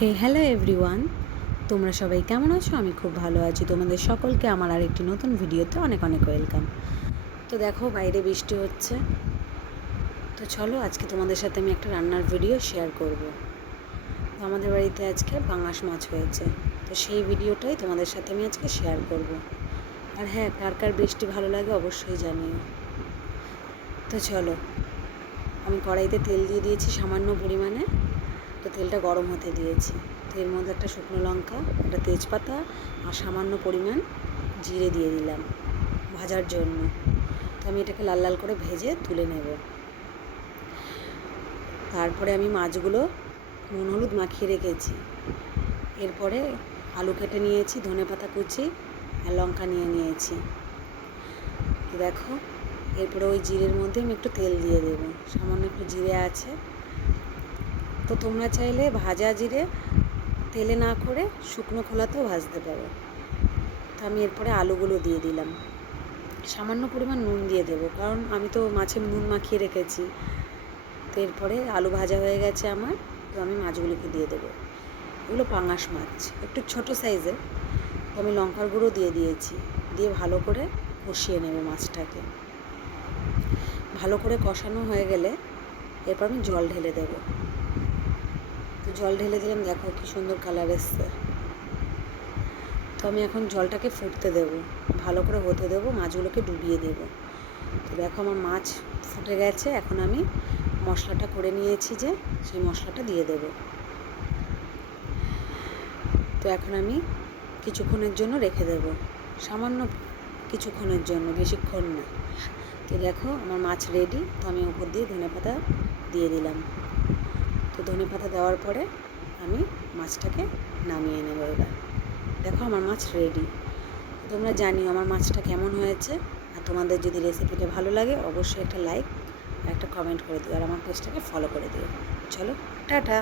Hello everyone, তোমরা সবাই কেমন আছো? আমি খুব ভালো আছি। তোমাদের সকলকে আমার আরেকটি নতুন ভিডিওতে অনেক অনেক ওয়েলকাম। তো দেখো, বাইরে বৃষ্টি হচ্ছে। তো চলো, আজকে তোমাদের সাথে আমি একটা রান্নার ভিডিও শেয়ার করব। তো আমাদের বাড়িতে আজকে পাঙাশ মাছ হয়েছে, তো সেই ভিডিওটাই তোমাদের সাথে আমি আজকে শেয়ার করব। আর হ্যাঁ, কার কার বৃষ্টি ভালো লাগে অবশ্যই জানিও। তো চলো, আমি কড়াইতে তেল দিয়ে দিয়েছি সামান্য পরিমাণে। তো তেলটা গরম হতে দিয়েছি। তো এর মধ্যে একটা শুকনো লঙ্কা, একটা তেজপাতা আর সামান্য পরিমাণ জিরে দিয়ে দিলাম ভাজার জন্য। তো আমি এটাকে লাল লাল করে ভেজে তুলে নেব। তারপরে আমি মাছগুলো নুন হলুদ মাখিয়ে রেখেছি। এরপরে আলু কেটে নিয়েছি, ধনেপাতা কুচি আর লঙ্কা নিয়েছি। তো দেখো, এরপরে ওই জিরের মধ্যে আমি একটু তেল দিয়ে দেবো। সামান্য একটু জিরে আছে। তো তোমরা চাইলে ভাজা জিরে তেলে না করে শুকনো খোলাতেও ভাজতে পারো। তো আমি এরপরে আলুগুলো দিয়ে দিলাম। সামান্য পরিমাণ নুন দিয়ে দেবো, কারণ আমি তো মাছে নুন মাখিয়ে রেখেছি। তো এরপরে আলু ভাজা হয়ে গেছে আমার। তো আমি মাছগুলোকে দিয়ে দেবো। এগুলো পাঙাশ মাছ, একটু ছোটো সাইজের। তো আমি লঙ্কার গুঁড়ো দিয়ে দিয়েছি, দিয়ে ভালো করে কষিয়ে নেব মাছটাকে। ভালো করে কষানো হয়ে গেলে এরপর আমি জল ঢেলে দেবো। তো জল ঢেলে দিলাম, দেখো কি সুন্দর কালার এসছে। তো আমি এখন জলটাকে ফুটতে দেব, ভালো করে হতে দেবো, মাছগুলোকে ডুবিয়ে দেব। তো দেখো আমার মাছ ফুটে গেছে। এখন আমি মশলাটা করে নিয়েছি, যে সেই মশলাটা দিয়ে দেব। তো এখন আমি কিছুক্ষণের জন্য রেখে দেব, সামান্য কিছুক্ষণের জন্য, বেশিক্ষণ না। তো দেখো আমার মাছ রেডি। তো আমি উপর দিয়ে ধনেপাতা দিয়ে দিলাম। তো ধনেপাতা দেওয়ার পরে আমি মাছটাকে নামিয়ে নেব। এবার দেখো আমার মাছ রেডি। তোমরা জানিও আমার মাছটা কেমন হয়েছে। আর তোমাদের যদি রেসিপিটা ভালো লাগে অবশ্যই একটা লাইক আর একটা কমেন্ট করে দিও, আর আমার পেজটাকে ফলো করে দিও। চলো, টাটা।